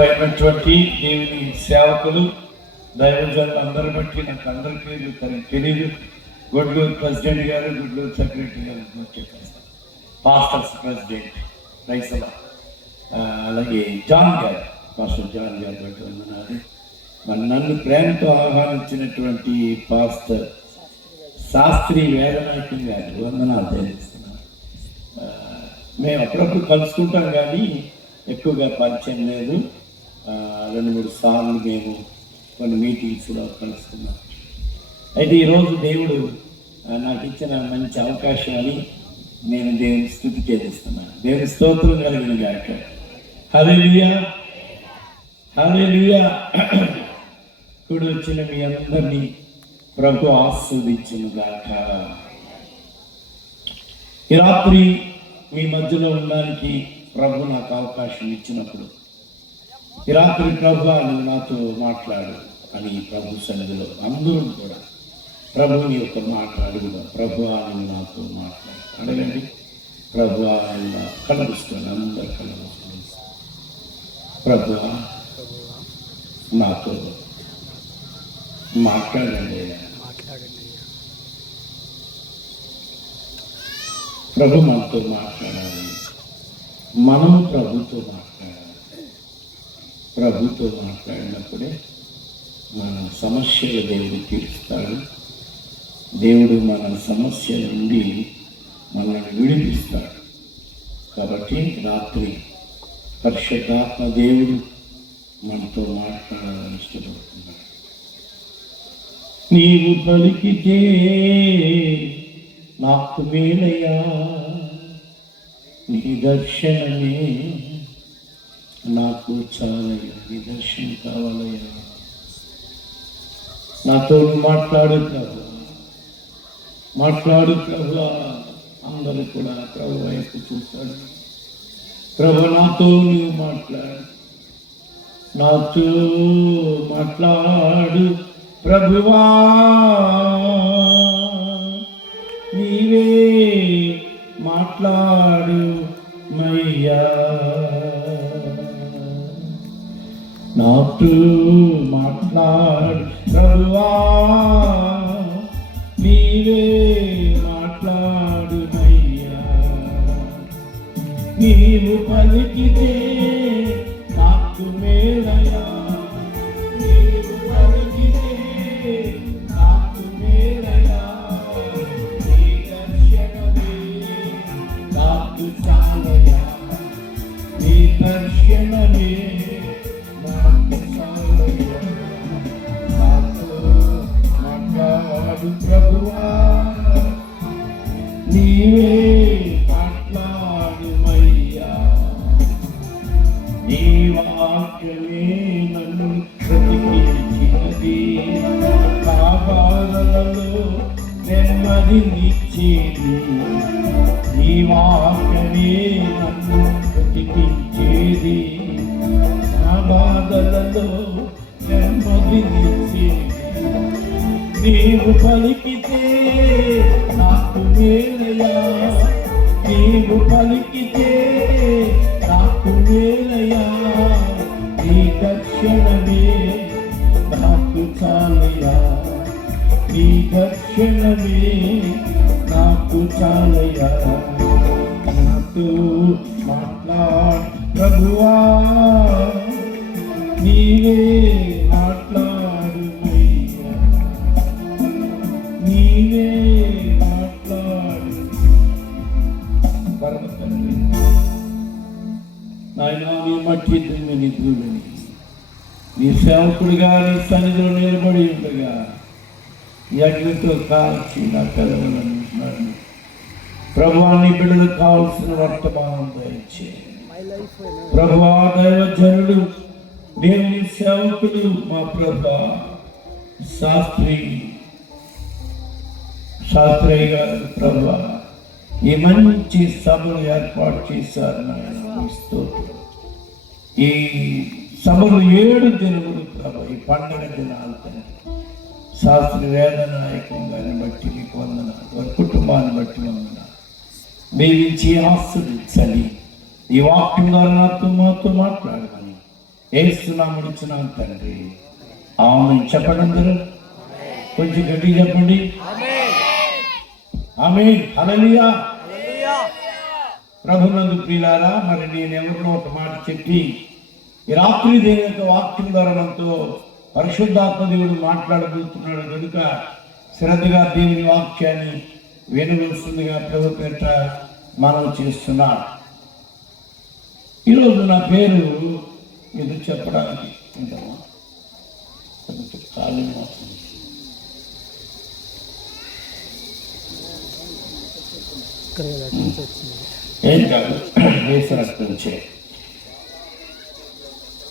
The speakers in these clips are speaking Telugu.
అయినటువంటి దేవుని సేవకులు దైవజనులు అందరి బట్టి నాకు అందరి పేర్లు తెలియదు. గుడ్లూరు ప్రెసిడెంట్ గారు, గుడ్లూరు సెక్రటరీ గారు, పాస్టర్స్ ప్రెసిడెంట్ రైసల, అలాగే జాన్ గారు, పాస్టర్ జాన్ గారు బట్టి వందనాలు. మరి నన్ను ప్రేమతో ఆహ్వానించినటువంటి పాస్టర్ శాస్త్రి వేదనాయకులు గారు వందనాలు తెలియజేస్తున్నాను. మేము అప్పుడప్పుడు కలుసుకుంటాం కానీ ఎక్కువగా పరిచయం లేదు. 2-3 సార్లు మేము కొన్ని మీటింగ్స్లో కలుసుకున్నాం. అయితే ఈరోజు దేవుడు నాకు ఇచ్చిన మంచి అవకాశం అని నేను దేవుని స్తుతి చేస్తున్నాను. దేవుని స్తోత్రం కలిగిన గాక. హల్లెలూయా, హల్లెలూయా. కూడి వచ్చిన మీ అందరినీ ప్రభు ఆస్వాదించును గాక. ఈ రాత్రి మీ మధ్యలో ఉండడానికి ప్రభు నాకు అవకాశం ఇచ్చినప్పుడు, ఈ రాత్రి ప్రభు నువ్వు నాతో మాట్లాడు అని ప్రభు సన్నిధిలో అందరూ కూడా ప్రభుని యొక్క మాట అడుగుదాం. ప్రభు నువ్వు నాతో మాట్లాడు అడగండి. ప్రభు కలపిస్తాను, అందరు కలపిస్తాను. ప్రభు నాతో మాట్లాడండి. ప్రభు మనతో మాట్లాడాలి, మనం ప్రభుతో మాట్లాడాలి. ప్రభుతో మాట్లాడినప్పుడే మన సమస్యలు దేవుడు తీరుస్తాడు. దేవుడు మన సమస్య నుండి మనల్ని విడిపిస్తాడు. కాబట్టి రాత్రి పరిశుద్ధాత్మ దేవుడు మనతో మాట్లాడాలని ఇష్టపడుతున్నాడు. నీవు పలికితే నాకు మేలయ్యా, నీ దర్శనమే నాకు చాలయ్యా, నీ దర్శనం కావాలయ్యా. నాతో మాట్లాడు ప్రభు, మాట్లాడు ప్రభు. అందరూ కూడా ప్రభు వైపు చూస్తాడు. ప్రభు నాతో నువ్వు మాట్లాడు, నాతో మాట్లాడు ప్రభువా. నీవే మాట్లాడు మయ్యా, నాతో మాట్లాడు ప్రభువా. నీవే మాట్లాడు మయ్యా. నీవు పలికితే నాకు మేలయ్యా, నీవు పలికితే నాకు మేలయ్యా. నీ దర్శనమే నాకు చాలయ్యా, నీ దర్శనమే నాకు చాలయ్యా. నాతో మాట్లాడు ప్రభువా, నీవే మాట్లాడు మయ్యా. నీ వాక్యమే నన్ను బ్రతికించినది, నా బాధలలో నెమ్మదినిచ్చేది. నీ వాక్యమే నన్ను బ్రతికించేది, నా బాధలలో నెమ్మదినిచ్చేది. నీవు పలికితే నాకు మేలయ్యా, నీవు పలికితే నాకు మేలయ్యా. నీ దర్శనమే నాకు చాలయ్యా, నీ దర్శనమే నాకు చాలయ్యా. నాతో మాట్లాడు ప్రభువా, నీవే మాట్లాడు మయ్యా, నీవే మాట్లాడు. పరమ తండ్రి నాయనా, నీ మట్టి దుమ్మిని ధూళిని నీ సేవకుడిగా నీ సన్నిధిలో నిలబడి ఉండగా యజ్ఞతో కాల్చి నా పెదవులను ప్రభువా, నీ బిడ్డలకు కావాల్సిన వర్తమానం దయచేయండి ప్రభువా. దైవజనులు, దేవుని సేవకులు, మా ప్రభువా శాస్త్రయ్య గారు ప్రభువా, ఈ మంచి సభలు ఏర్పాటు చేశారు నాయన. ఈ సభలు 7 దినములు ప్రభు, ఈ పండుగ దినాలు శాస్త్రి వేదనాయకం గారిని బట్టి మీకు వందనాలు, వారి కుటుంబాన్ని బట్టి వందనాలు. దీవించి ఆస్వాదించండి. ఈ వాక్యం ద్వారా మాతో మాట్లాడమని ఏస్తున్నాము ఇచ్చున్నాం తండ్రి. ఆమేన్ చెప్పండి అందరూ, కొంచెం గట్టిగా చెప్పండి. ఆమేన్ హల్లెలూయా. ప్రభునందు ప్రియులారా, మరి నేను ఎవరిలో ఒక మాట చెప్పి ఈ రాత్రి దేవుని యొక్క వాక్యం ద్వారా మనతో పరిశుద్ధాత్మ దేవుడు మాట్లాడబోతున్నాడు కనుక శ్రద్ధగా దేవుని వాక్యాన్ని వినవలసిందిగా ప్రభు పేరిట మనం చేస్తున్నాం. ఈరోజు నా పేరు ఇది చెప్పడానికి ఖాళీ ఏం కాదు, వేసే.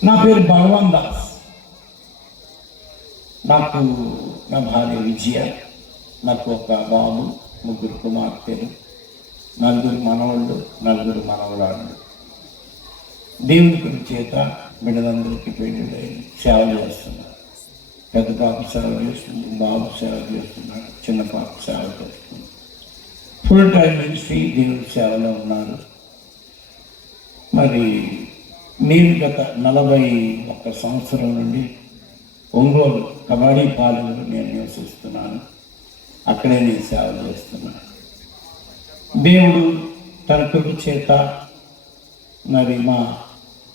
నా పేరు భగవాన్ దాస్. నాకు నా భార్య విజయ, నాకు ఒక బాబు, 3 కుమార్తెలు, 4 మనవళ్ళు, 4 మనవరాళ్ళు. దేవుని కృప చేత బిడ్డలందరికీ పెళ్లి సేవ చేస్తున్నారు. పెద్ద పాప సేవ చేస్తుంది, బాబు సేవ చేస్తున్నాడు, చిన్న పాప సేవ చేస్తుంది. ఫుల్ టైం మినిస్ట్రీ దేవుని సేవలో ఉన్నారు. మరి నేను గత 41 సంవత్సరం నుండి ఒంగోలు కబడ్డీ పాలెంలో నేను నివసిస్తున్నాను. అక్కడే నేను సేవ చేస్తున్నాను. దేవుడు తన కృప చేత మరి మా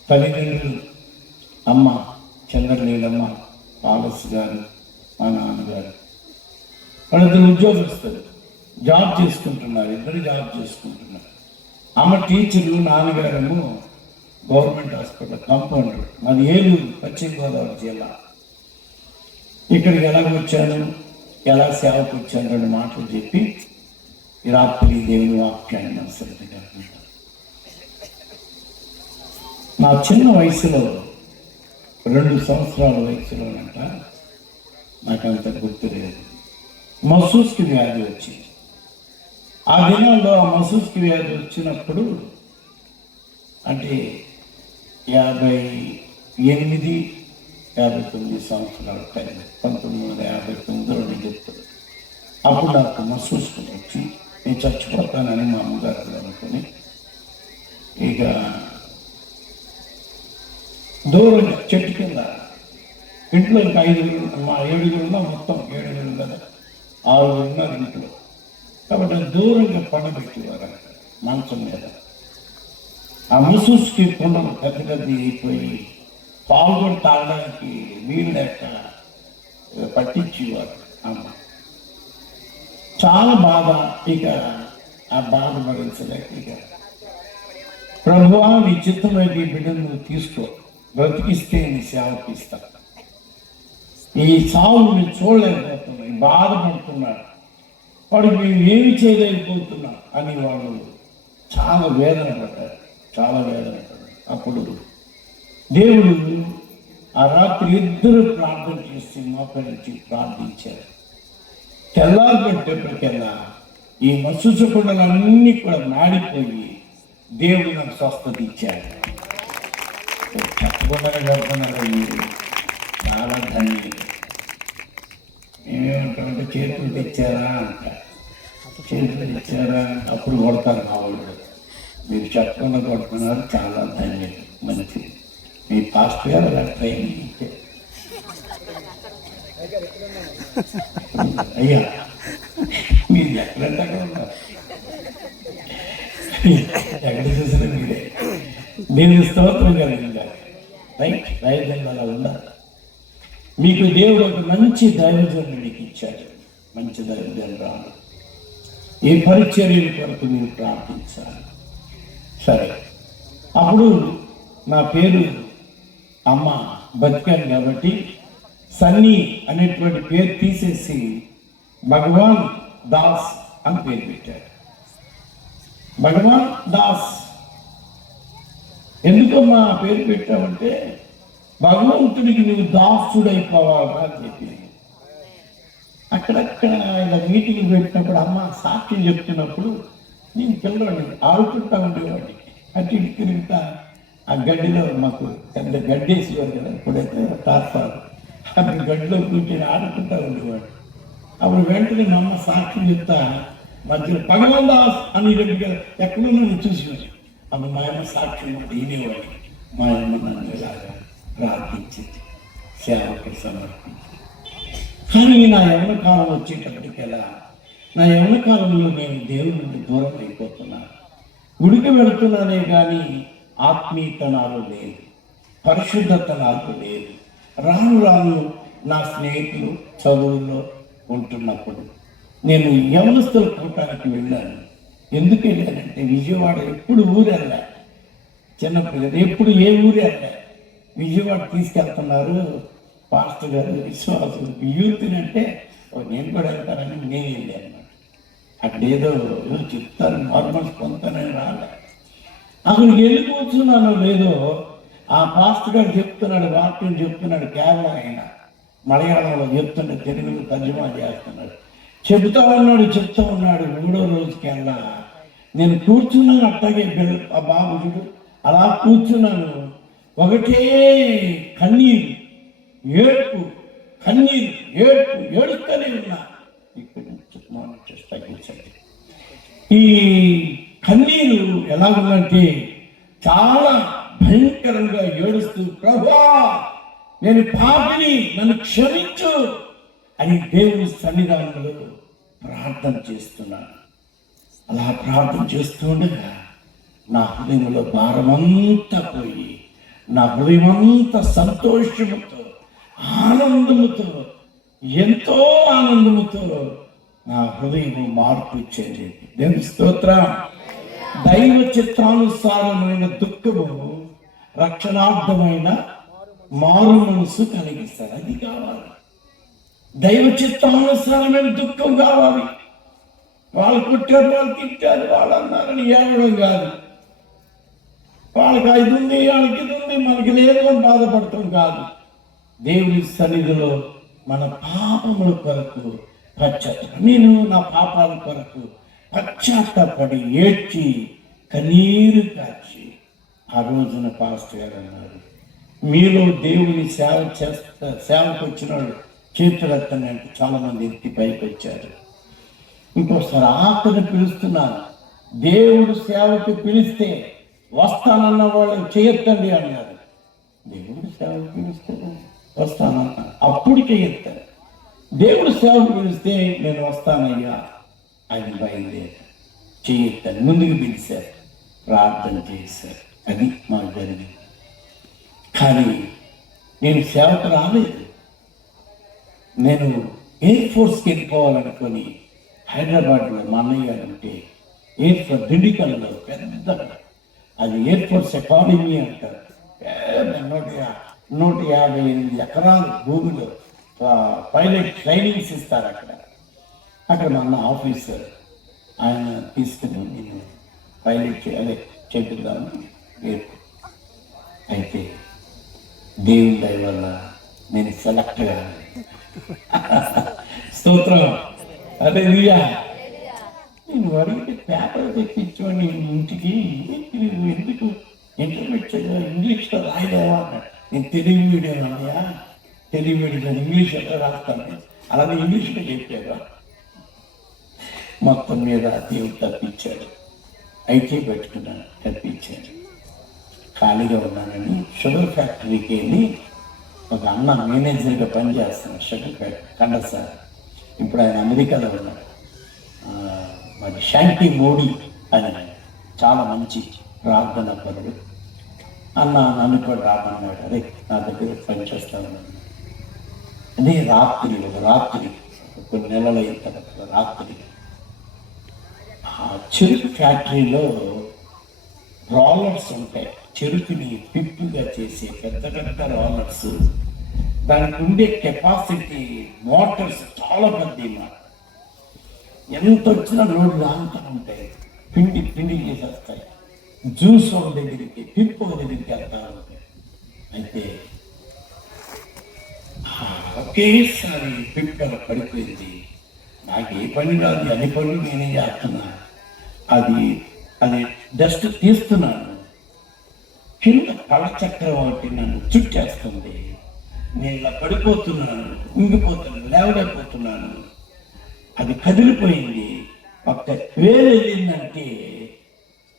తల్లిదండ్రులు అమ్మ చంద్రలీలమ్మ పాలస్ గారు, మా నాన్నగారు వాళ్ళిద్దరు ఉద్యోగస్తులు, జాబ్ చేసుకుంటున్నారు. ఇద్దరు జాబ్ చేసుకుంటున్నారు. అమ్మ టీచరు, నాన్నగారేమో గవర్నమెంట్ హాస్పిటల్ కాంపౌండర్. మాది ఏలూరు, పశ్చిమ గోదావరి జిల్లా. ఇక్కడికి ఎలాగ వచ్చాను, ఎలా సేవకు వచ్చాను 2 మాటలు చెప్పి ఈ రాత్రి దేవుని వాక్యాన్ని శ్రద్ధగా వింటాను. నా చిన్న వయసులో 2 సంవత్సరాల వయసులోనంట, నాకు అంత గుర్తు లేదు, మసూస్కి వ్యాధి వచ్చింది. ఆ దినాల్లో ఆ మసూస్కి వ్యాధి వచ్చినప్పుడు అంటే 58, 59 సంవత్సరాల టైం, 1959లో నేను చెప్తాను. అప్పుడు నాకు మసూసుకుని వచ్చి నేను చచ్చిపోతానని మా అమ్మగారు అనుకుని ఇక దూరంగా చెట్టు కింద, ఇంట్లో ఇంకా 5 మా 7 ఉన్నా, మొత్తం 7 కదా, 6 ఉన్నారు ఇంట్లో. కాబట్టి దూరంగా పండబెట్టేవారు మంచం మీద. ఆ మసూస్కి కొండలు పెద్ద అయిపోయి పాలు కూడా తాగడానికి నీళ్ళు లేక పట్టించేవారు అమ్మ. చాలా బాధ. ఇక ఆ బాధ భరించలేక ఇక ప్రభువా నీ చిత్తమైతే ఈ బిడ్డను నువ్వు తీసుకో, బ్రతికిస్తే నీ సేవకి ఇస్తా. ఈ సావుని చూడలేకపోతున్నా, బాధపడుతున్నాడు, వాడికి మేము ఏమి చేయలేకపోతున్నాం అని వాళ్ళు చాలా వేదన పడ్డారు, చాలా వేదన పడ్డారు. అప్పుడు దేవుడు ఆ రాత్రి ఇద్దరు ప్రార్థన చేసి మోకరించి ప్రార్థించారు. తెల్లారిపెట్టేప్పటికల్లా ఈ మసూస కొండలన్నీ కూడా మాడిపోయి దేవుడు నాకు స్వస్థత ఇచ్చాడు. చెప్పకుండా కడుతున్నాడు. మీరు చాలా ధన్యులు. మేమేమంటామంటే చేతులు తెచ్చారా అంట, చేతులు తెచ్చారా అప్పుడు కొడతారు మా వాళ్ళు. మీరు చెప్పకుండా కొడుతున్నారు, చాలా ధన్యులు, మంచిది. మీ పాస్టర్ గారు అలా ట్రైనింగ్ ఇచ్చారు. అయ్యా మీరు ఎక్కడంటే అక్కడ ఉన్నారు, ఎక్కడ చూసినా మీరే. నేను స్తోత్రం కలిగిందా రైట్ రైట్ అలా ఉన్నారు. మీకు దేవుడు ఒక మంచి దైవజనుడు మీకు ఇచ్చాడు, మంచి దైవజనుడు. ఈ పరిచర్యల కొరకు మీరు ప్రార్థించాలి. సరే, అప్పుడు నా పేరు అమ్మ బతికాను కాబట్టి సన్నీ అనేటువంటి పేరు తీసేసి భగవాన్ దాస్ అని పేరు పెట్టాడు. భగవాన్ దాస్ ఎందుకో మా పేరు పెట్టామంటే భగవంతుడికి నువ్వు దాసుడైపోవాలా అని చెప్పి అక్కడక్కడ ఇలా మీటింగ్ పెట్టినప్పుడు అమ్మ సాక్ష్యం చెప్తున్నప్పుడు నేను పిల్లవాడిని ఆడుకుంటా ఉండేవాడిని. అటు ఇటు తిరుగుతా ఆ గడ్డిలో మాకు పెద్ద గడ్డేసేవారు కదా, ఇప్పుడైతే తాత్పారు, అప్పుడు గడ్డిలో కూర్చొని ఆడుకుంటా ఉండేవాడు. అప్పుడు వెంటనే మా అమ్మ సాక్ష్యం చెప్తా మధ్యలో భగవాన్ దాస్ అని ఎక్కడో నన్ను చూసేవాడు. అప్పుడు మా అమ్మ సాక్ష్యం వినేవాడు. మా అమ్మ నన్ను ఇలాగా ప్రార్థించింది, సేవకి సమర్పించింది. కానీ నా యవ్వన కాలం వచ్చేటప్పటికెలా, నా యవ్వన కాలంలో నేను దేవుడి నుండి దూరం అయిపోతున్నాను. గుడికి వెళుతున్నానే కానీ ఆత్మీయత నాలో లేదు, పరిశుద్ధత నాకు లేదు. రాను రాను నా స్నేహితులు చదువుల్లో ఉంటున్నప్పుడు నేను యవనస్తుల కూటానికి వెళ్ళాను. ఎందుకు వెళ్ళానంటే విజయవాడ ఎప్పుడు ఊరు వెళ్ళా, చిన్నప్పుడు ఎప్పుడు ఏ ఊరు వెళ్ళా. విజయవాడ తీసుకెళ్తున్నారు పాస్టర్ గారు, విశ్వాసులు యూత్ని అంటే నేను కూడా వెళ్తానని నేను వెళ్ళాను అన్నమాట. అక్కడేదో చెప్తారు, నార్మల్స్ పొందుతానని రాలే. అక్కడికి వెళ్ళి కూర్చున్నాను లేదో, ఆ పాస్టర్ గారు చెప్తున్నాడు, వాక్యం చెప్తున్నాడు. కేరళ ఆయన మలయాళంలో చెప్తున్నాడు, తెలుగులో తర్జుమా చేస్తున్నాడు. చెప్తా ఉన్నాడు. 3వ రోజుకెల్లా నేను కూర్చున్నాను. అట్టాగే ఆ బాబు చూడు అలా కూర్చున్నాను. ఒకటే కన్నీరు, ఏడుపు, కన్నీరు, ఏడుస్తూనే ఉన్నా. ఇక్కడ నుంచి తగ్గించండి. ఈ కన్నీరు ఎలా ఉందంటే చాలా భయంకరంగా ఏడుస్తూ, ప్రభువా నేను పాపిని, నన్ను క్షమించు అని దేవుని సన్నిధానంలో ప్రార్థన చేస్తున్నాను. అలా ప్రార్థన చేస్తూ ఉండగా నా హృదయంలో భారమంతా పోయి, నా హృదయమంతా సంతోషముతో, ఆనందముతో, ఎంతో ఆనందముతో నా హృదయం మార్పు చెందింది. దేవుని స్తోత్రం. దైవ చిత్తానుసారమైన దుఃఖము రక్షణార్థమైన మారు మనసు కలిగిస్తారు. అది కావాలి. దైవ చిత్తానుసారమైన దుఃఖం కావాలి. వాళ్ళు కుట్టారు, వాళ్ళు తిట్టారు, వాళ్ళు అన్నారని ఏడవడం కాదు. వాళ్ళకి అది ఉంది, వాళ్ళకి ఇది ఉంది, మనకి లేదు అని బాధపడటం కాదు. దేవుని సన్నిధిలో మన పాపముల కొరకు నేను నా పాపాల కొరకు పశ్చాత్తపడి ఏడ్చి కన్నీరు కాచి, ఆ రోజున పాస్టర్ గారు అన్నారు, మీలో దేవుని సేవకు వచ్చిన వాళ్ళు చేతులెత్తని అంటే చాలామంది ఎత్తి పైకి వచ్చారు. ఇంకోసారి ఆఖరిని పిలుస్తున్నాను, దేవుడు సేవకు పిలిస్తే వస్తానన్న వాళ్ళు చేయొద్దండి అన్నారు. దేవుడు సేవకు పిలిస్తే వస్తానన్నా, అప్పుడు చేయొత్తారు. దేవుడు సేవకు పిలిస్తే నేను వస్తానయ్యా ఆయన బయలుదేరి చేయొత్తాను. ముందుకు పిలిచారు, ప్రార్థన చేశారు. అది మాకు జరిగింది. కానీ నేను సేవకు రాలేదు. నేను ఎయిర్ ఫోర్స్కి వెళ్ళిపోవాలనుకొని హైదరాబాద్లో మా అన్నయ్య గారు ఉంటే ఎయిర్ ఫోర్స్ దిండికల్లో పెద్ద, అది ఎయిర్ ఫోర్స్ అకాడమీ అంటారు. పెద్ద 158 ఎకరాల భూమిలో పైలట్ ట్రైనింగ్స్ ఇస్తారు. అక్కడ మా అన్న ఆఫీసర్ ఆయన తీసుకుని నేను పైలట్ చేపిద్దాము. అయితే దేవుని దయ వల్ల నేను సెలెక్ట్ కాదు. స్తోత్రం. అదే నేను అడిగితే పేపర్ తెప్పించుకొని ఇంటికి ఎందుకు ఇంటర్మీడియట్ ఇంగ్లీష్లో రాయలేవా అన్నాడు. నేను తెలుగు మీడియం అన్నయ్యా, తెలుగు మీడియం ఇంగ్లీష్ ఎట్లా రాస్తాను, అలాగే ఇంగ్లీష్లో చెప్పారు. మొత్తం మీద దేవుడు తప్పించాడు. అయితే పెట్టుకున్నాను, తప్పించాడు. ఖాళీగా ఉన్నానని షుగర్ ఫ్యాక్టరీకి వెళ్ళి ఒక అన్న మేనేజర్గా పనిచేస్తున్నాడు. షుగర్ ఫ్యాక్టరీ కండసార్. ఇప్పుడు ఆయన అమెరికాలో ఉన్నాడు. మరి శాంతి మోడీ అని చాలా మంచి ప్రార్థన పరుడు. అన్న నన్ను కూడా రామన్నాడు. అదే నా దగ్గర పనిచేస్తాను. అదే రాత్రి కొన్ని నెలలు అయిన తర్వాత రాత్రి ఆ చెరుకు ఫ్యాక్టరీలో రోలర్స్ ఉంటాయి, చెరుకుని పిప్పుగా చేసే పెద్ద పెద్ద రోలర్స్. దానికి ఉండే కెపాసిటీ మోటార్స్ చాలా పెద్ద, ఎంత వచ్చినా రోడ్లు అంతా ఉంటాయి, పిండి చేసేస్తాయి. జ్యూస్ ఒక దగ్గరికి, పిప్పు ఒక దగ్గరికి వెళ్తా ఉంటాయి. అయితే ఒకేసారి పిప్పు అలా పడిపోయింది. నాకు ఏ పని కాదు, అన్ని పనులు నేనే చేస్తున్నా. అది డస్ట్ తీస్తున్నాను, కింద పళ్ళచక్రం ఒకటి నన్ను చుట్టేస్తుంది. నేను ఇలా పడిపోతున్నాను, ఉంగిపోతున్నాను, లేవలేకపోతున్నాను. అది కదిలిపోయింది.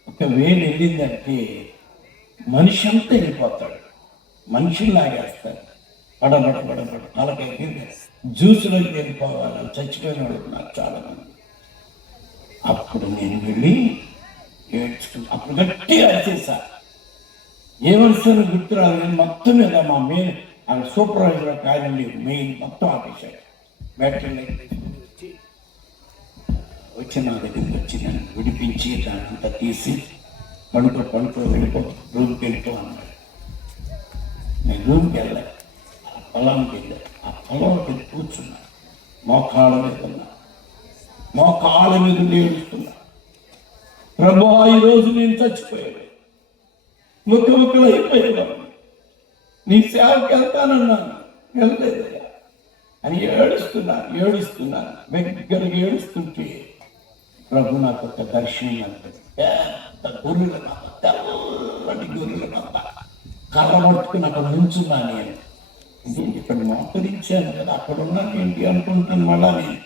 ఒక వేలు వెళ్ళిందంటే మనిషి అంతా వెళ్ళిపోతాడు. మనుషులు లాగేస్తారు, పడబడ పడబడ తలపై జ్యూసులోకి వెళ్ళిపోవాలి, చచ్చిపోయిన వాళ్ళు నాకు చాలా మంది. అప్పుడు నేను వెళ్ళి ఏడ్చుకున్నా. అప్పుడు గట్టిగా అరిచేసా, ఏమరుస్తాను గుర్తురాదు కానీ మొత్తం మీద మా మెయిన్ సూపర్వైజర్ ఒక ఆయన మెయిన్ మొత్తం ఆపేశాడు. బ్యాటరీ వచ్చి నా దగ్గరికి వచ్చి నన్ను విడిపించి దానంతా తీసి పడుకో వెళ్ళిపో, రూమ్కి వెళ్ళిపో అన్నాడు. నేను రూమ్కి వెళ్ళాను, ఆ పొలానికి వెళ్ళాను. ఆ పొలంకి కూర్చున్నా, మోకాళ్ళ మీద ఏడుస్తున్నా. ప్రభువా, ఈరోజు నేను చచ్చిపోయాను, ముక్కలు అయిపోయేవాడు, నీ సేవకి వెళ్తానన్నాను, వెళ్ళలేదయ్యా అని ఏడుస్తున్నా. దగ్గరగా ఏడుస్తుంటే ప్రభు నాకు ఒక దర్శనం అంటుంది. పెద్ద గొర్రెల మంద, తెల్లటి గొర్రెల మంద, కర్ర పట్టుకుని అక్కడ నుంచున్నా. నేను ఇక్కడ మోకరించాను కదా, అక్కడ ఉన్నాను ఏంటి అనుకుంటాను. మళ్ళా నేను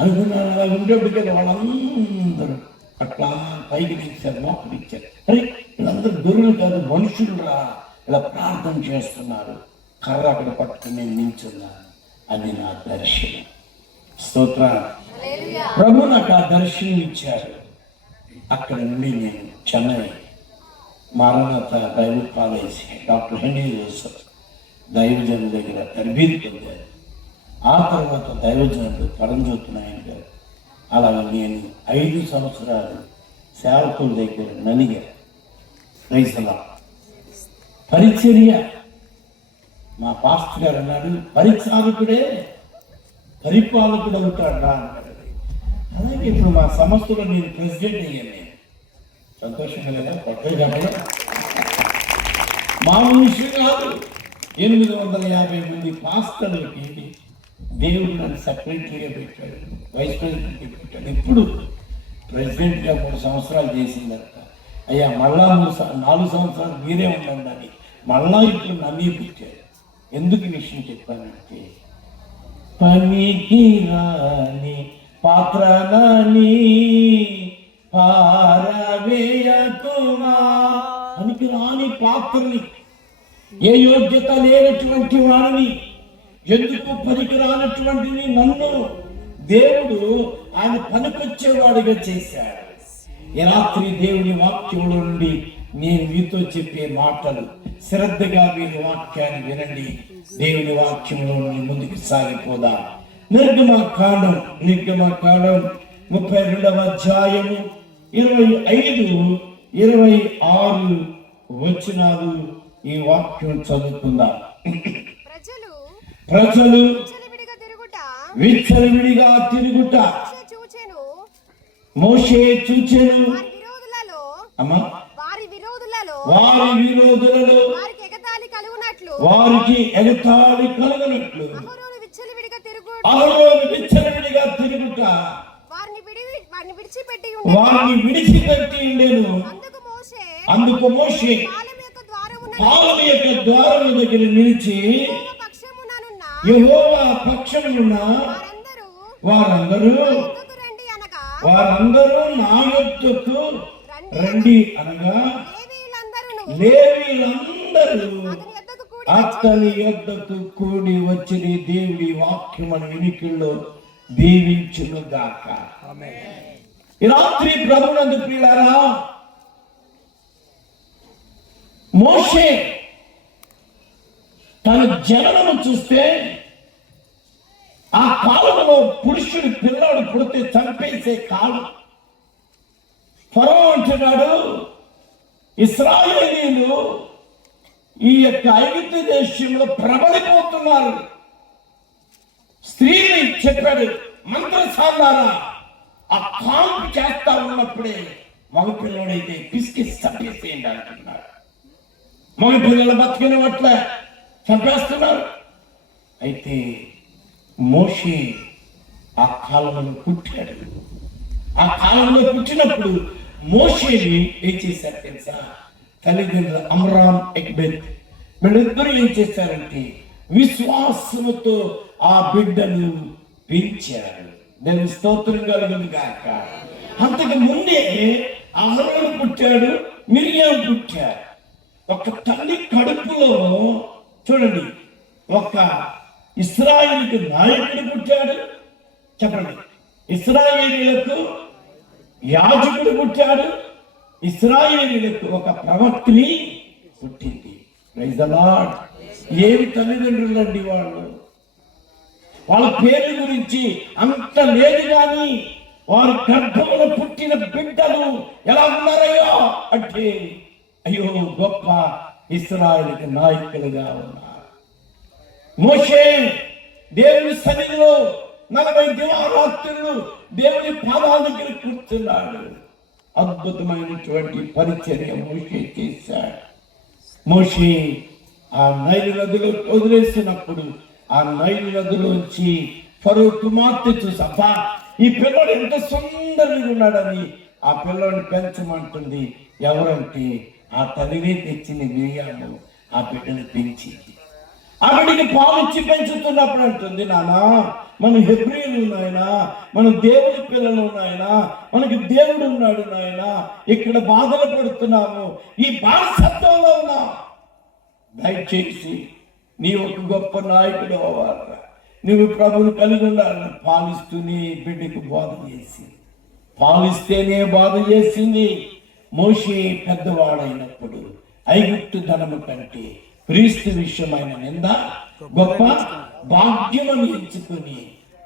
అనుకున్నాను అలా ఉండేప్పుడు కదా వాళ్ళందరూ అట్లా పైకి తీశారు, మోకరించారు. అరే వీళ్ళందరూ గొర్రెలు కాదు, మనుషులు రా, ఇలా ప్రార్థన చేస్తున్నారు. కర్ర అక్కడ పట్టుకుని నేను నించున్నాను. అది నా దర్శనం. స్తోత్ర. ప్రభు నాకు ఆ దర్శనం ఇచ్చారు. అక్కడ నుండి నేను చెన్నై మారనాథ దైవ కాలేజీ డాక్టర్ హెన్రీ జోసెఫ్ దైవజనుల దగ్గర తరబీదు పొందారు. ఆ తర్వాత దైవజనుడు పరంజ్యోతి నాయన గారు. అలాగే నేను 5 సంవత్సరాలు సేవకుల దగ్గర నలిగా. రైసలా పరిచర్య. మా పాస్టర్ గారు అన్నాడు, పరిచారకుడే పరిపాలకుడు అవుతాడు రా అన్నాడు. అలాగే ఇప్పుడు మా సంస్థలో నేను ప్రెసిడెంట్ అయ్యాను. నేను సంతోషంగా లేదా? కొత్తగా చెప్పడం మామూలు విషయం కాదు. 850 మంది పాస్టర్లకి దేవుడు నన్ను సెక్రటరీగా పెట్టాడు, వైస్ ప్రెసిడెంట్గా పెట్టాడు. ఇప్పుడు ప్రెసిడెంట్గా 3 సంవత్సరాలు చేసిందట. అయ్యా మళ్ళా 4 సంవత్సరాలు మీరే ఉండండి, మళ్ళా ఇప్పుడు నన్ను పెట్టారు. ఎందుకు విషయం చెప్పానంటే, పనికి రాని పాత్రలని పారవేయకుమా. పనికి రాని పాత్రని, ఏ యోగ్యత లేనటువంటి వాడిని, ఎందుకు పనికి రానటువంటిని నన్ను దేవుడు ఆయన పనికొచ్చేవాడిగా చేశాడు. ఈ రాత్రి దేవుని వాక్యంలో నుండి నేను మీతో చెప్పే మాటలు శ్రద్ధగా మీరు వాక్యాన్ని వినండి. దేవుని వాక్యంలో నుండి ముందుకు సాగిపోదా. నిర్గమకాండం 32వ అధ్యాయము 25-26 వచనాలు ఈ వాక్యం చదువుకుందాం. ప్రజలు విచ్చలవిడిగా తిరుగుట మోషే చూచెను. అమ్మా, వారి విరోధులలో వారికి ఎగతాళి కలుగునట్లు అహరోను విచ్చలవిడిగా తిరుగుట వారిని విడిచిపెట్టి ఉండెను. అందుకు మోషే పాలెం యొక్క ద్వారము దగ్గర నిలిచి యెహోవా పక్షమున వారందరూ నా యొద్దకు రండి అనగా లేవీయులందరూ అతని యొద్దకు కూడి వచ్చి దేవుడి వాక్యమును వినికిల్లో దీవించును గాక. ఈ రాత్రి ప్రభునందు ప్రియులారా, మోషే తన జననము చూస్తే ఆ కాలంలో పురుషుడు పిల్లాడు పుడితే చంపేసే కాలం. ఫరో అంటున్నాడు, ఇశ్రాయేలీయులు ఈ యొక్క ఐగుప్తు దేశంలో ప్రబలిపోతున్నారు. స్త్రీని చెప్పాడు, మంత్రసాలారా ఆ కాంపు చేస్తా ఉన్నప్పుడే మగపిల్లడైతే పిసికి చంపేసేయండి అంటున్నాడు. మగపిల్లల బతికిన పట్ల చంపేస్తున్నారు. అయితే మోషే ఆ కాలంలో పుట్టాడు. ఆ కాలంలో పుట్టినప్పుడు మోషేని ఏం చేశారు తెలుసా? తల్లిదండ్రులు అమ్రామ్ ఎక్బెత్ వీళ్ళిద్దరూ ఏం చేశారంటే విశ్వాసముతో ఆ బిడ్డను పెంచారు. దేవుని స్తోత్రం కలుగును గాక. అంతకు ముందే అహరోను పుట్టాడు, మిర్యాము పుట్టారు. ఒక తల్లి కడుపులో చూడండి, ఒక ఇశ్రాయేలుకి నాయకుడు పుట్టాడు. చెప్పండి, ఇశ్రాయేలీయులకు యాజకుడు పుట్టాడు, ఇశ్రాయేలీయులకు ఒక ప్రవక్తని పుట్టింది. Praise the lord. ఏమి తల్లిదండ్రులండి వాళ్ళు! వాళ్ళ పేరు గురించి అంత లేదు కానీ వారి గర్భంలో పుట్టిన బిడ్డలు ఎలా ఉన్నారయ్యో అంటే, అయ్యో గొప్ప ఇశ్రాయేలుకి నాయకులుగా ఉన్నారు. మోషే దేవుని సన్నిధిలో 40 దివారాత్రులు దేవుని పాదాల దగ్గర కూర్చున్నాడు. అద్భుతమైనటువంటి పరిచర్య మోషే చేశాడు. మోషే ఆ నైలు నదిలో వదిలేసినప్పుడు ఆ నైలు నదిలోంచి ఫరో కుమార్తె చూసా, ఈ పిల్లడు ఎంత సుందరంగా ఉన్నాడని ఆ పిల్లని పెంచమంటుంది. ఎవరంటే ఆ తల్లిని తెచ్చింది మిరియాము. ఆ బిడ్డను పెంచింది. ఆ బిడ్డకి పాలిచ్చి పెంచుతున్నప్పుడు అంటుంది, నానా మనం హెబ్రీలు నాయనా, మనం దేవుడి పిల్లలు నాయనా, మనకి దేవుడు ఉన్నాడు నాయనా, ఇక్కడ బాధలు పడుతున్నాము, ఈ బానిసత్వంలో ఉన్నాం, దయచేసి నీ ఒక గొప్ప నాయకుడు అవ్వాలరా, నువ్వు ప్రభువుని కలిగి ఉండాలని పాలిస్తూనే బిడ్డకు బాధ చేసి, పాలిస్తేనే బాధ చేసింది. మోషే పెద్దవాడైనప్పుడు ఐగుప్తు ధనము కంటే క్రీస్తు విషయమైన నింద గొప్ప భాగ్యమని ఎంచుకుని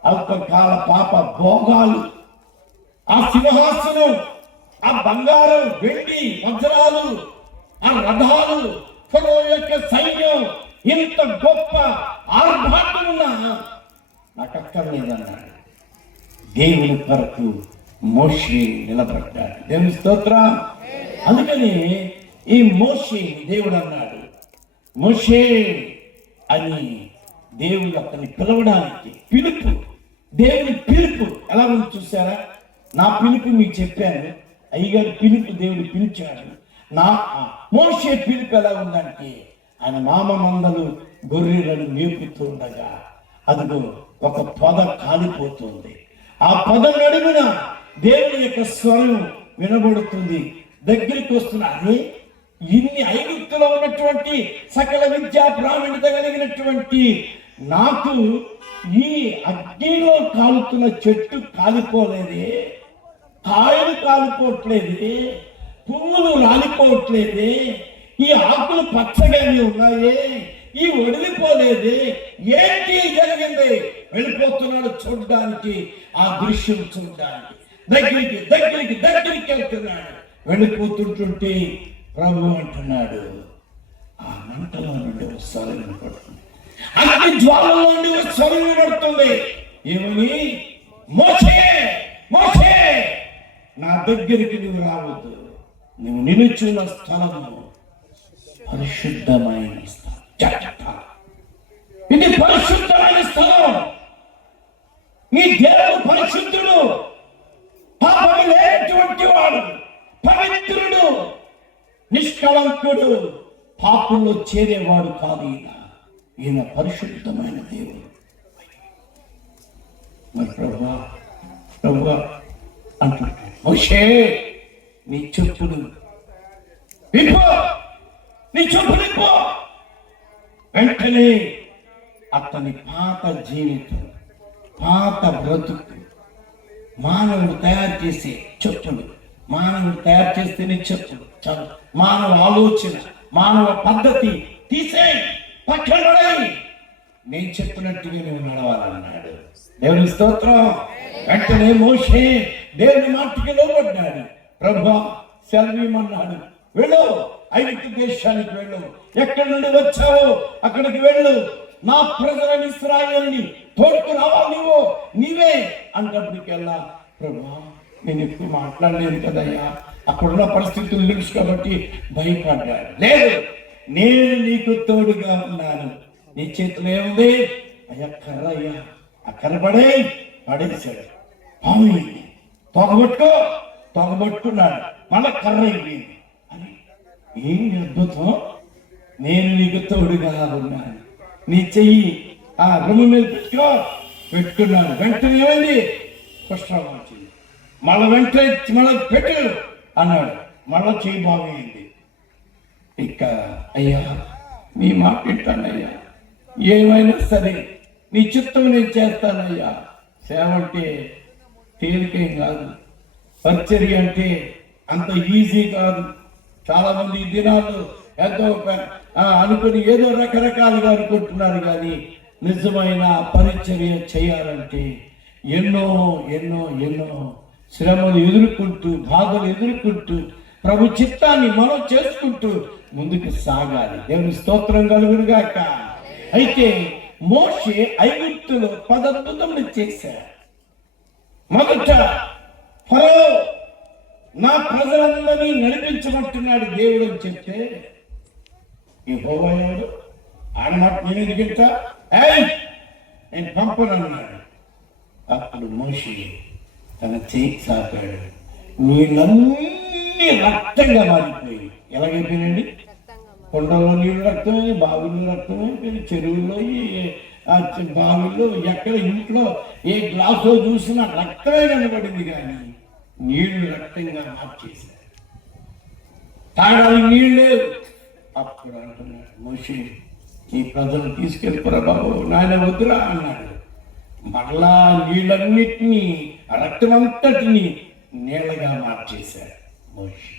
అల్పకాల పాప భోగాలు, ఆ సింహాసనం, ఆ బంగారం, వెండి, వజ్రాలు, ఆ రథాలు, ఫరో యొక్క సైన్యం, ఇంత గొప్ప ఆర్భాటం ఉన్నా నాకు అక్కర్లేదన్నాడు. దేవుని కొరకు మోషే నిలబడ్డాడు. దేవుని స్తోత్రం. అందుకని ఈ మోషే దేవుడు అన్నాడు, మోషే అని దేవుడు అతన్ని పిలవడానికి పిలుపు, దేవుని పిలుపు ఎలా ఉంది చూసారా? నా పిలుపు మీకు చెప్పాను, అయ్యగారి పిలుపు దేవుడు పిలిచాడు. నా మోషే పిలుపు ఎలా ఉందంటే, ఆయన మామ మందలు గొర్రెలను మేపుతూ ఉండగా అదిగో ఒక పొద కాలిపోతుంది. ఆ పొద నడుమున దేవుని యొక్క స్వరం వినబడుతుంది. దగ్గరికి వస్తున్నది. ఇన్ని ఐగుప్తులో ఉన్నటువంటి సకల విద్యా ప్రావీణ్యత కలిగినటువంటి నాకు ఈ అగ్నిలో కాలుతున్న చెట్టు కాలిపోలేదే, కాయలు కాలిపోవట్లేదే, పువ్వులు రాలిపోవట్లేదే, ఈ ఆకులు పచ్చగానే ఉన్నాయే, ఈ వదిలిపోలేదే, ఏంటి జరిగింది? వెళ్ళిపోతున్నాడు చూడడానికి, ఆ దృశ్యం చూడడానికి దగ్గరికి దగ్గరికి దగ్గరికి వెళ్తున్నాడు. వెళ్ళిపోతుంటుంటే ప్రభు అంటున్నాడు, ఆ మంటలో నుండి ఒక స్వరం వినపడుతుంది, అగ్ని జ్వాలలో నుండి ఒక స్వరం వినపడుతుంది. ఏమని? మోషే మోషే, నా దగ్గరికి నువ్వు రావద్దు, నువ్వు నిలుచున్న స్థలము పరిశుద్ధమైన స్థలం, ఇది పరిశుద్ధమైన స్థలం. నీ దేవుడు పరిశుద్ధుడు, పాపము లేనటువంటి వాడు, పవిత్రుడు, నిష్కళంకుడు, పాపంలో చేరేవాడు కాదు. ఈయన పరిశుద్ధమైన దేవుడు. మరి ప్రభువా ప్రభువా అంటున్నాడు, మోషే నీ చెప్పులు విప్పో, నీ చెప్పులు విప్పో. వెంటనే అతని పాత జీవితం, పాత బ్రతుకు, మానవుడు తయారు చేసే చెప్పులు, మానవుడు తయారు చేస్తేనే చెప్పులు, మానవ ఆలోచన, మానవ పద్ధతి తీసేయి, పక్కన పడేయి, నేను చెప్పినట్టుగా నువ్వు నడవాలన్నాడు. దేవుని స్తోత్రం. వెంటనే మోషే దేవుని మాటకి లోబడ్డాడు. ప్రభువా సెలవిమన్నాడు, వెళ్ళు, ఐగుప్తు దేశానికి వెళ్ళు, ఎక్కడి నుండి వచ్చావో అక్కడికి వెళ్ళు, నా ప్రజలని ఇశ్రాయేలుని తోడుకు రావాలి నీవే అంటప్పటికెల్లా, ప్రభువా నేను ఎక్కువ మాట్లాడలేదు కదయ్యా, అక్కడున్న పరిస్థితులు తెలుసు కాబట్టి భయపడ్డాడు. లేదు, నేను నీకు తోడుగా ఉన్నాను, నీ చేతిలో ఏముంది? అయ్యా కర్ర, అయ్యా ఆ కర్ర పడేసాడు. పాము తొగబట్టుకున్నాడు, మళ్ళా కర్ర అయిపోయింది. అని ఏం అద్భుతం! నేను నీకు తోడుగా ఉన్నాను, నీ చెయ్యి ఆ రొమ్ము మీద పెట్టుకున్నాను. వెంటనే ఏమైంది? కష్టం వచ్చింది. మళ్ళీ వెంటనే మళ్ళీ పెట్టు అన్నాడు, మళ్ళా చెయ్యి బాగైంది. ఇక అయ్యా నీ మాట వింటానయ్యా, ఏమైనా సరే నీ చిత్తం నేను చేస్తానయ్యా. సేవ అంటే తేలికేం కాదు, పరిచర్య అంటే అంత ఈజీ కాదు. చాలా మంది ఈ దినాల్లో ఎంతో అనుకుని ఏదో రకరకాలుగా అనుకుంటున్నారు, కానీ నిజమైన పరిచర్య చేయాలంటే ఎన్నో ఎన్నో ఎన్నో శ్రమలు ఎదుర్కొంటూ, బాధలు ఎదుర్కొంటూ, ప్రభు చిత్తాన్ని మనం చేసుకుంటూ ముందుకు సాగాలి. దేవుని స్తోత్రం కలుగునుగాక. అయితే మోషే ఐగుప్తులో 10 అద్భుతములు చేశాడు. మొదట ఫరో నా ప్రజలందరినీ నడిపించమంటున్నాడు దేవుడు అని చెప్తే, యెహోవా ఎవడు? ఆయన మాట నేను ఎందుకంటా, నేను పంపనన్నాడు. అప్పుడు మోషే తన చేయి సాపాడు, నీళ్ళన్నీ రక్తంగా మారిపోయి. ఎలాగైపోయినండి? కొండల్లో నీళ్ళు రక్తమే, బావుల్లో రక్తమే, చెరువుల్లో, బావుల్లో, ఎక్కడ ఇంట్లో ఏ గ్లాసులో చూసినా రక్తమే కనబడింది, కానీ నీళ్లు రక్తంగా మార్చేశారు. తాగడానికి నీళ్ళు లేవు. అప్పుడు అంటున్నాడు మోషే, ఈ ప్రజలు తీసుకెళ్ళిపోరా బాబు, నాయన వద్దురా అన్నాడు. మరలా నీళ్ళన్నిటినీ, రక్తమంతటిని నీళ్ళగా మార్చేశాడు మోషే.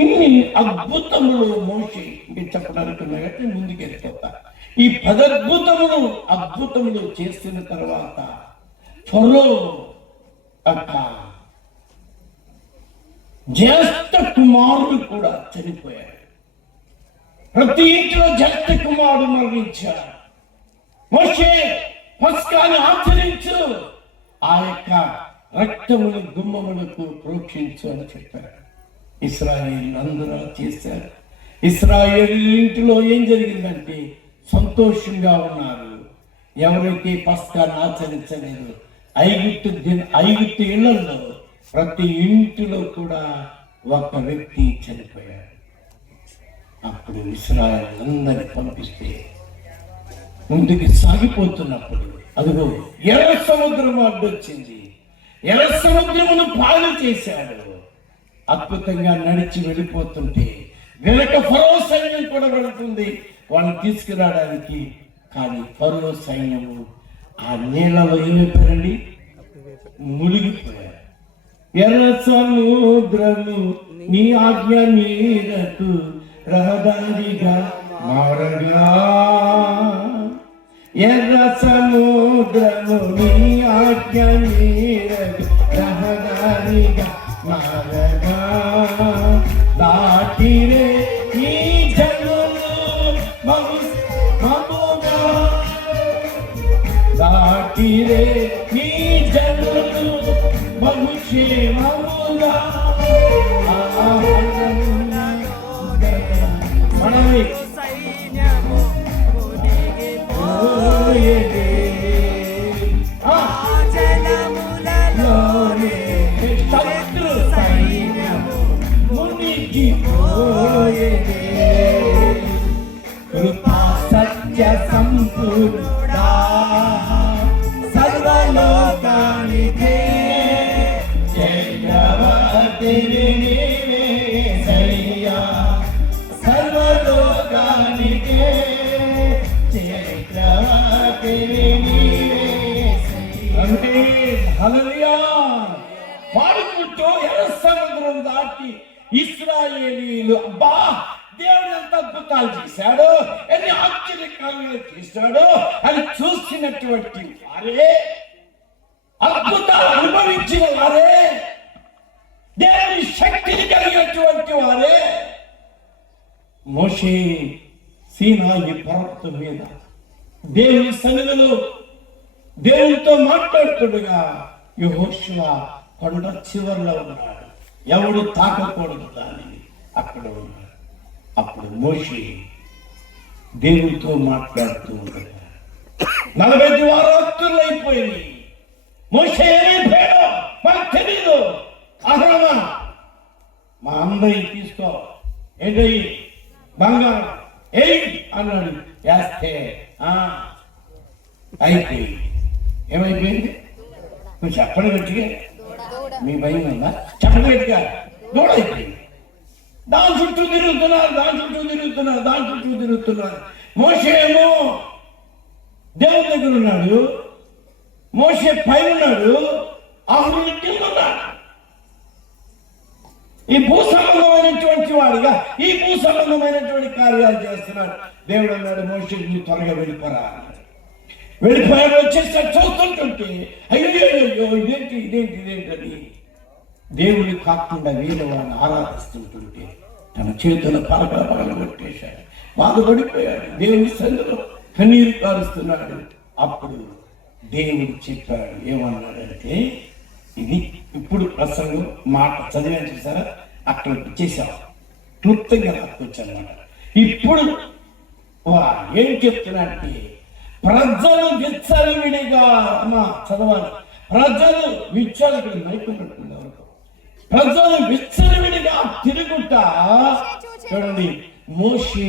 ఇన్ని అద్భుతములు మోషే ఇంకా చెప్పడానికి కాబట్టి ముందుకు వెళ్ళిపోతా. ఈ 10 అద్భుతములు చేసిన తర్వాత ఫరో జ్యేష్ఠ కుమారుడు కూడా చనిపోయాడు. ప్రతి ఇంట్లో జ్యేష్ఠ కుమారుడు మరణించాడు. మోషే పస్కాని ఆచరించు, ఆ యొక్క రక్తములు గుమ్మములకు ప్రోక్షించు అని చెప్పారు. ఇశ్రాయేలు అందరూ చేశారు. ఇశ్రాయేలు ఇంటిలో ఏం జరిగిందంటే సంతోషంగా ఉన్నారు. ఎవరైతే పస్కాని ఆచరించలేదు, ఐగుప్తు ఇళ్లలో ప్రతి ఇంటిలో కూడా ఒక వ్యక్తి చనిపోయాడు. అప్పుడు ఇశ్రాయేలు అందరిని పంపిస్తే ముందుకు సాగిపోతున్నప్పుడు అదిగో ఎర్ర సముద్రం అడ్డొచ్చింది. ఎర్ర సముద్రమును పాలు చేశాడు. అద్భుతంగా నడిచి వెళ్ళిపోతుంటే వెనక ఫరో సైన్యం కూడా వెళుతుంది వాళ్ళని తీసుకురావడానికి. కానీ ఫరో సైన్యము ఆ నీళ్ళలో ఏమైపోయారండి? మునిగిపోయారు. ఎర్ర సముద్రము నీ ఆజ్ఞ మీరకు రహదారిగా మారగా, ఎర్ర సముద్రము నీ ఆజ్ఞ మీరకు రహదారిగా మారగా, దాటిరే ఈ జనులు మముగా, దాటిరే ఈ జనులు బహుక్షేమముగా. మనమే శత్రు సైన్యము మునిగిపోయేదే. కృపా సత్య సంపూర్ణుడా సర్వలోకానికే జయవతివి నీవే సయ్యా, సర్వలోకానికే జయవతివి నీవే సయ్యా. అంటే హల్లెలూయా పాడుకుంటూ ఎర్ర సముద్రం దాటి ఇశ్రాయేలీలు అబ్బా దేవుడు ఎంత అద్భుతాలు చేశాడు, ఎన్ని ఆశ్చర్యకార్యాలు చేశాడు అని చూసినటువంటి వారే, అద్భుతాలు అనుభవించిన వారే, దేవుని శక్తిని కలిగినటువంటి వారే మోషే సీనాయి పర్వతం మీద దేవుని సన్నిధిలో దేవునితో మాట్లాడుతుండగా యెహోషువ కొండ చివర్లో ఉన్నాడు. ఎవడు తాకకూడదు దానిని, అక్కడ ఉన్నాడు. అప్పుడు మోషే దేవునితో మాట్లాడుతూ ఉండగా 40 ద్వారాలు అయిపోయింది. మోషే ఏమైపోయాడో మాకు తెలీదు. అహరమా మా అందరిని తీసుకో, ఏంటయ్యి బంగారం ఏయ్ అన్నాడు. వేస్తే అయిపోయింది. ఏమైపోయింది? నువ్వు చెప్పడం గట్టిగా, మీ భయం ఉందా? చెప్పడం గట్టిగా. దూడ అయిపోయింది. దాని చుట్టూ తిరుగుతున్నారు. మోషే ఏమో దేవుని దగ్గర ఉన్నాడు, మోషే పైన ఉన్నాడు, అహరోను కింద ఉన్నాడు. ఈ భూసంబంధమైనటువంటి వాడిగా ఈ భూసంబంధమైనటువంటి కార్యాలు చేస్తున్నాడు. దేవుడు అన్నాడు, మోషేకి నువ్వు త్వరగా వెళ్ళిపోరా. వెళ్ళిపోయాడు. వచ్చేసి చూస్తుంటుంటే అయ్యో ఇదేంటని దేవుడిని కాకుండా వేరే వాడిని ఆరాధిస్తుంటుంటే తన చేతుల పగల కొట్టేశాడు. బాధపడిపోయాడు. దేవుని సన్నిధిలో కన్నీరు కారుస్తున్నాడు. అప్పుడు దేవుడు చెప్పాడు, ఏమన్నాడంటే, ఇది ఇప్పుడు ప్రసంగం మాట చదివాను చూసారా, అక్కడ ఇచ్చేసాం, క్లుప్తంగా రాకొచ్చానమాట. ఇప్పుడు ఏం చెప్తున్నాడంటే, ప్రజలు విచ్చలవిడిగా, అమ్మా చదవాలి, ప్రజలు విచ్చలవిడి నైపుణ్యం వరకు ప్రజలు విచ్చలవిడిగా తిరుగుతా చూడండి, మోషే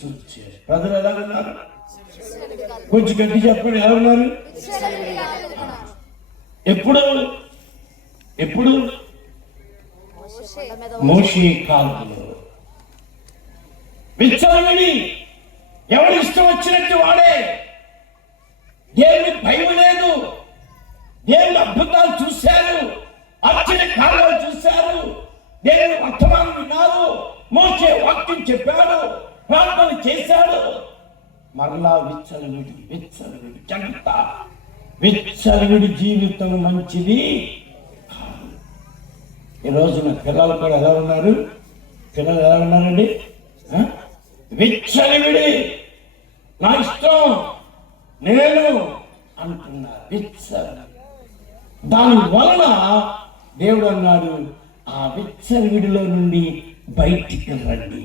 చూచారు. ప్రజలు ఎలా ఉన్నారు? కొంచెం గట్టి చెప్పండి, ఎలా ఉన్నారు? ఎప్పుడు మోషే కాలంలో విచ్చలవిడి, ఎవరి ఇష్టం వచ్చినట్టు వాడే, దేవుని భయం లేదు, దేవుని అద్భుతాలు చూశారు, ఆశ్చర్య కార్యాలు చూశారు, దేవుని వర్తమానం విన్నారు, మోషే వాక్యం చెప్పాడు, ప్రార్థన చేశాడు. మరలా విచ్చలవిడి జంట, విచ్చలవిడి జీవితం మంచిది కాదు. ఈ రోజున పిల్లలు కూడా ఎలా ఉన్నారు? పిల్లలు ఎలా ఉన్నారండి? విచ్చలవిడి, నా ఇష్టం నేను అంటున్నారు, విచ్చలవిడి. దాని వలన దేవుడు అన్నాడు, ఆ విచ్చలవిడిలో నుండి బయటికి రండి,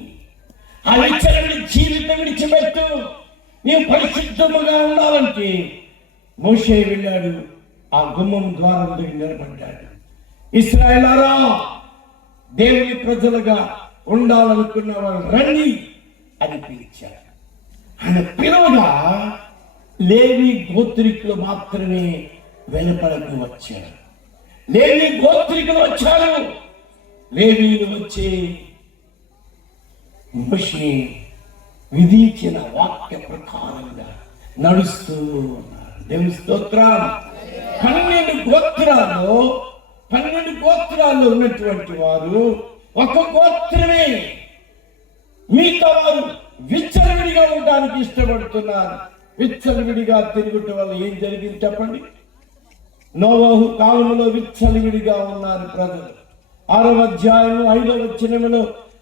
ఆ విచ్చలవిడి జీవితం విడిచిపెట్టు, నీవు పరిశుద్ధముగా ఉండాలంటే. మోషే వెళ్ళాడు, ఆ గుమ్మం ద్వారం దగ్గర నిలబడ్డాడు. ఇశ్రాయేలారా, దేవుని ప్రజలుగా ఉండాలనుకున్న వాళ్ళు రండి అని పిలిచారు. ఆయన పిలువగా లేవి గోత్రికులు మాత్రమే వెలుపలకు వచ్చారు. లేవి గోత్రికులు వచ్చారు. లేవీలు వచ్చి మోషే విధించిన వాక్య ప్రకారంగా నడుస్తూ ఉన్నారు. దేవుని స్తోత్రం. 12 గోత్రాల్లో ఉన్నటువంటి వారు ఒక గోత్రమే. మిగతా వారు విచ్చలవిడిగా ఉండడానికి ఇష్టపడుతున్నారు. విచ్చలవిడిగా తిరుగుట వల్ల ఏం జరిగింది చెప్పండి? నోవహు కాలంలో విచ్చలవిడిగా ఉన్నారు ప్రజలు. 6వ అధ్యాయం 5వ వచనంలో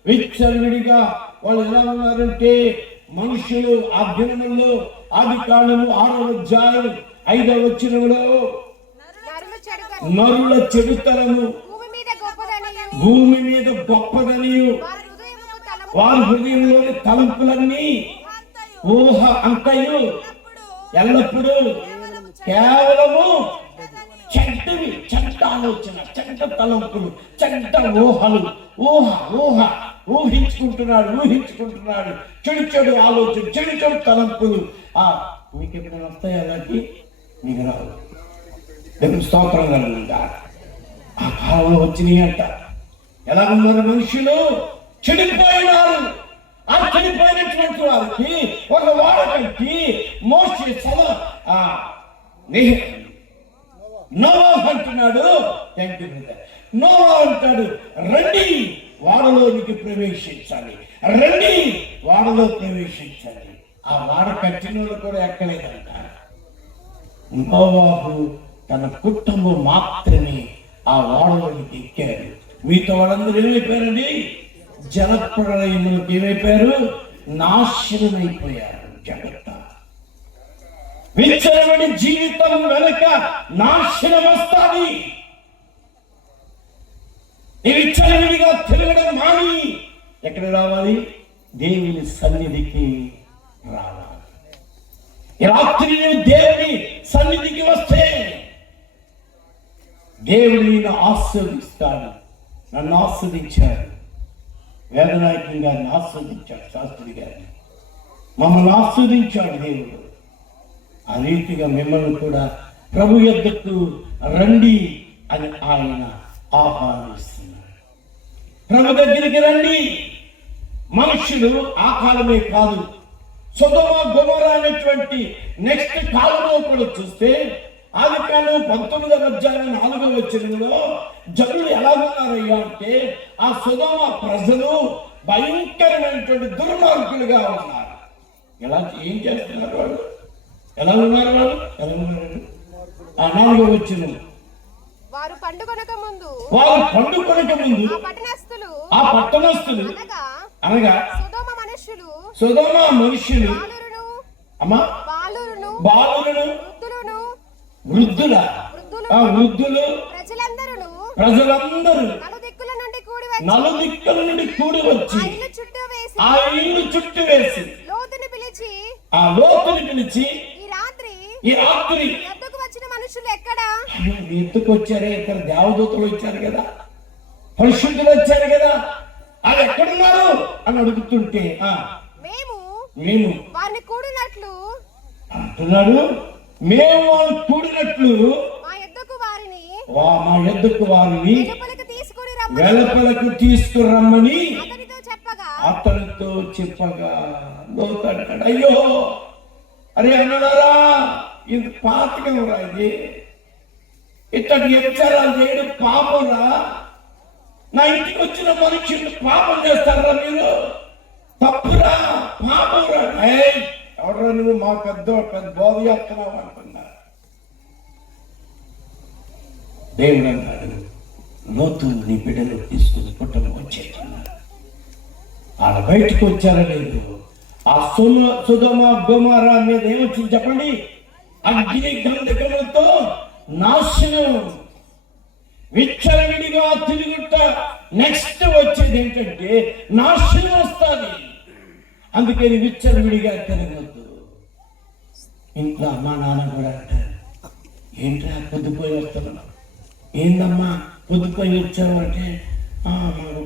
విచ్చలవిడిగా వాళ్ళు ఎలా ఉన్నారంటే, మనుషులు ఆ దినములో, ఆది కాండము 6వ అధ్యాయం 5వ వచనంలో, నరుల చెడుతనము భూమి మీద గొప్పదనియు, వారి హృదయంలోని తలంపులన్నీ ఊహ అంతయు ఎల్లప్పుడూ కేవలము చెడ్డవి, చెడ్డ ఆలోచన, చెడ్డ తలంపులు, చెడ్డ ఊహలు, ఊహించుకుంటున్నాడు, చెడు ఆలోచన, చెడు తలంపులు. మీకు ఎప్పుడైనా వస్తాయి అలాంటి? మీకు రావు. దేవుని స్తోత్రం కలుగుతుందా? ఆ కాలంలో వచ్చినాయి అంట. ఎలా ఉన్నారు మనుషులు? చెడిపోయినారు. ఆ చెడిపోయినటువంటి వారికి ఒక వాడ కట్టి మోషే నోవహు అంటున్నాడు, నోవహు అంటాడు, రండి వాడలోనికి ప్రవేశించాలి, రండి వాడలో ప్రవేశించాలి. ఆ వాడ కట్టిన వాళ్ళు కూడా ఎక్కలేదంట. నోవహు తన కుటుంబం మాత్రమే ఆ వాడలోనికి ఎక్కారు. మీతో వాళ్ళందరూ ఏమైపోయారండి? జలప్రళయములకు ఏమైపోయారు? నాశనమైపోయారు. జాగ్రత్త. విచ్చలవిడి జీవితం వెనుక నాశనం వస్తుంది. ఈ విచ్చలవిడిగా తిరగడం మాని ఎక్కడ రావాలి? దేవుని సన్నిధికి రావాలి. ఈ రాత్రి నువ్వు దేవుని సన్నిధికి వస్తే దేవుడు నిన్ను ఆస్వాదిస్తాడు. నన్ను ఆస్వాదించాడు, వేదనాయకుని గారిని ఆస్వాదించాడు, శాస్త్రి గారిని, మమ్మల్ని ఆస్వాదించాడు దేవుడు. ఆ రీతిగా మిమ్మల్ని కూడా ప్రభు యొద్దకు రండి అని ఆయన ఆహ్వానిస్తున్నాడు. ప్రభు దగ్గరికి రండి. మనుషులు ఆ కాలమే కాదు, సొదొమ గొమొర్రా అనేటువంటి నెక్స్ట్ కాలంలో కూడా చూస్తే ఆదికాండం 19వ అధ్యాయం 4వ వచనంలో జనులు ఎలా ఉన్నారయ్యా అంటే ఆ సొదొమ ప్రజలు భయంకరమైనటువంటి దుర్మార్గులుగా ఉన్నారు. ఏం చేస్తున్నారు వాళ్ళు? ఎలా ఉన్నారు? ఆ 4వ వచనం, వారు పండుకొనక ముందు ఆ పట్టణస్థులు అనగా సొదొమ మనుషులు బాలులను వృద్ధులు ప్రజలందరూ నలుదిక్కుల నుండి కూడి వచ్చి ఆ ఇల్లు చుట్టూ వేసి ఆ లోతుని పిలిచి ఈ రాత్రి మనుషులు ఎక్కడా? ఎందుకు వచ్చారే? ఇక్కడ దేవదూతలు వచ్చారు కదా, పరిశుద్ధులు వచ్చారు కదా, అది ఎక్కడున్నారు అని అడుగుతుంటే మేము వారిని కూడినట్లు అంటున్నాడు. మేము వాళ్ళు కూడినట్లు మా యొద్దకు వారిని వెలుపలకు తీసుకురమ్మని అతనితో చెప్పగా లోతు అయ్యో అరే అన్నారా, ఇది పాతకం రా, ఇది ఇట్టకి వ్యభిచారాలు చేయడం పాపంరా. నా ఇంటికి వచ్చిన మనుషులు పాపం చేస్తారా మీరు? తప్పురా, పాపంరా. ఎవడరా నువ్వు మా పెద్ద బోధ చేస్తున్నావు అంటున్నా. దేవుడు అన్నాడు, లోతు నీ బిడ్డలు తీసుకుని కుటుంబం వచ్చేస్తున్నారు. వాళ్ళ బయటకు వచ్చారా లేదు? ఆ సొదొమ గొమొర్రా మీద ఏమొచ్చింది చెప్పండి? అగ్ని గంధకములతో నాశనం, విచ్చలవిడిగా తిరుగుట. నెక్స్ట్ వచ్చేది ఏంటంటే నాశనం వస్తుంది. అందుకని విచ్చలవిడిగా తిరగద్దు. ఇంట్లో అమ్మా నాన్న కూడా అంటారు, ఏంట్రా పొద్దుపోయి వస్తున్నావు? ఏందమ్మా పొద్దుపోయి వచ్చావు అంటే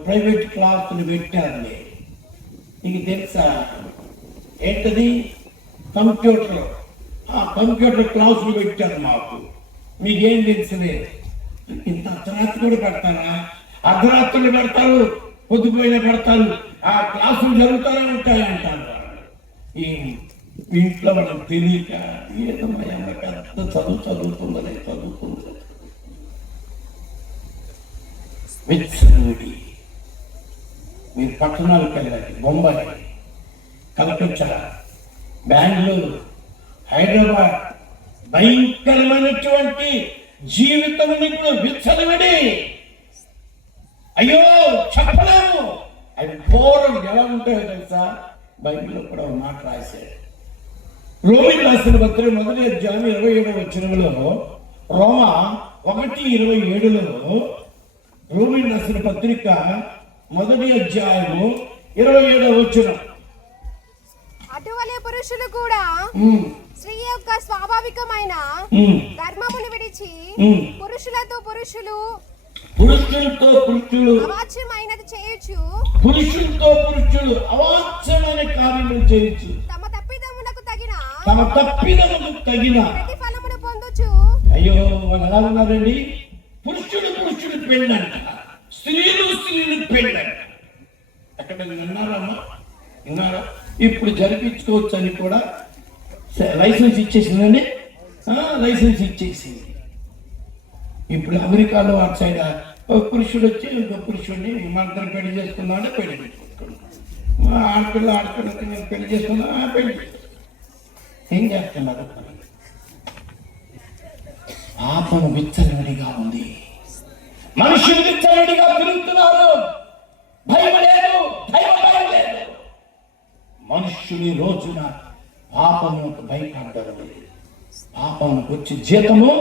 ప్రైవేట్ క్లాసులు పెట్టారులే. నీకు తెలుసా ఏంటది? కంప్యూటర్ క్లాసులు పెట్టారు మాకు. మీకేం తెలుసులేదు. ఇంత అర్ధరాత్రి కూడా పెడతారా? అర్ధరాత్రులు పెడతారు, పొద్దుపోయిన పెడతారు. ఆ క్లాసులు జరుగుతూనే ఉంటాయి అంటారు. ఈ ఇంట్లో వాళ్ళకి తెలియక ఏదో పెద్ద చదువుతుందని చదువుతుంది. విచ్చలవిడి. మీరు పట్టణాలకు వెళ్ళాలి, బొంబాయి, కలకత్తా, బెంగళూరు, హైదరాబాద్, భయంకరమైనటువంటి జీవితం ఇప్పుడు విచ్చలవిడి. అయ్యో చెప్పలేము. అవి ఘోరం ఎలా ఉంటాయో తెలుసా? బైబిల్లో కూడా ఒక మాట రాశాడు. రోమీయులకు రాసిన పత్రిక 1వ అధ్యాయం 27వ వచనంలో, రోమా 1:27లో రోమీయులకు రాసిన పత్రిక 1వ అధ్యాయము 27వ వచనం, అటువలే పురుషులు కూడా స్త్రీ యొక్క స్వాభావికమైన ధర్మమును విడిచి పురుషులతో పురుషులు అవాచ్యమైనది చేయొచ్చు, పురుషులతో పురుషులు అవాచ్యమైన కార్యములు చేయొచ్చు, తమ తప్పిదమునకు తగిన ప్రతిఫలమును పొందొచ్చు. అయ్యో వాళ్ళు ఎలా ఉన్నారండి? పురుషులు పెళ్ళంట, స్త్రీలు పెళ్ళంట. అక్కడ విన్నారమ్మా? విన్నారా? ఇప్పుడు జరిపించుకోవచ్చు అని కూడా లైసెన్స్ ఇచ్చేసిందండి. లైసెన్స్ ఇచ్చేసింది. ఇప్పుడు అమెరికాలో అటు సైడ్ ఒక పురుషుడు వచ్చి ఇంకో పురుషుడిని మా ఇద్దరు పెళ్లి చేసుకుందాం అంటే పెళ్లి చేసుకుంటున్నాం. మా ఆడపిల్ల నేను పెళ్లి చేసుకుందాం, పెళ్లి ఏం చేస్తున్నారు? పాపం విచ్చలవిడిగా ఉంది. మనుషులు విచ్చలవిడిగా తిరుగుతున్నారు. భయం లేదు. మనుషుని రోజున పాపములకు భయపడ్డారు. పాపములకు వచ్చి జీతము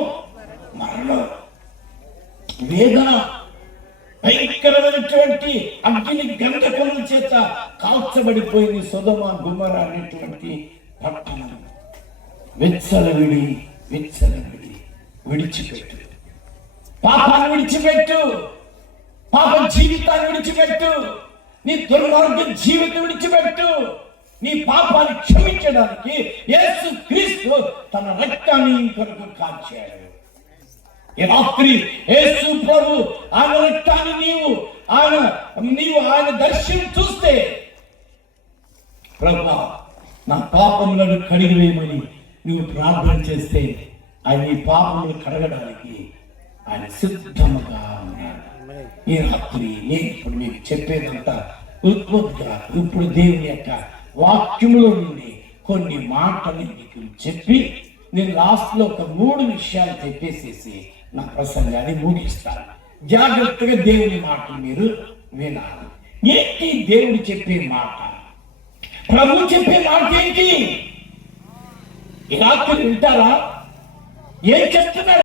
మరణం, వేదన, భయంకరమైనటువంటి అగ్ని గంధకముల చేత కాల్చబడిపోయింది సొదొమ గొమొర్రా అనేటువంటి పట్టణం. విచ్చలవిడి విడిచిపెట్టు. పాపాన్ని విడిచిపెట్టు. పాప జీవితాన్ని విడిచిపెట్టు. నీ దుర్మార్గ జీవితం విడిచిపెట్టు. నీ పాపాన్ని క్షమించడానికి యేసు క్రీస్తు తన రక్తాన్ని కొరకు కాల్చాడు. ఈ రాత్రి యేసు ప్రభు ఆయన రక్తాన్ని నీవు ఆయన దర్శనం చూస్తే, ప్రభువా నా పాపములను కడిగివేయమని నువ్వు ప్రార్థన చేస్తే ఆయన ఈ పాపములు కడగడానికి ఆయన సిద్ధముగా ఉన్నాడు. ఈ రాత్రి నేను ఇప్పుడు మీకు చెప్పేదంతా ఉత్పత్తిగా ఇప్పుడు దేవుని యొక్క వాక్యములో నుండి కొన్ని మాటలు మీకు చెప్పి నేను లాస్ట్లో ఒక 3 విషయాలు చెప్పేసేసి నా ప్రసంగాన్ని ముగిస్తాను. జాగ్రత్తగా దేవుని మాటలు మీరు వినాలి. ఏంటి దేవుడు చెప్పే మాట? ప్రభు చెప్పే మాట ఏంటి? ఈ రాత్రి వింటారా? ఏం చెప్తున్నారు?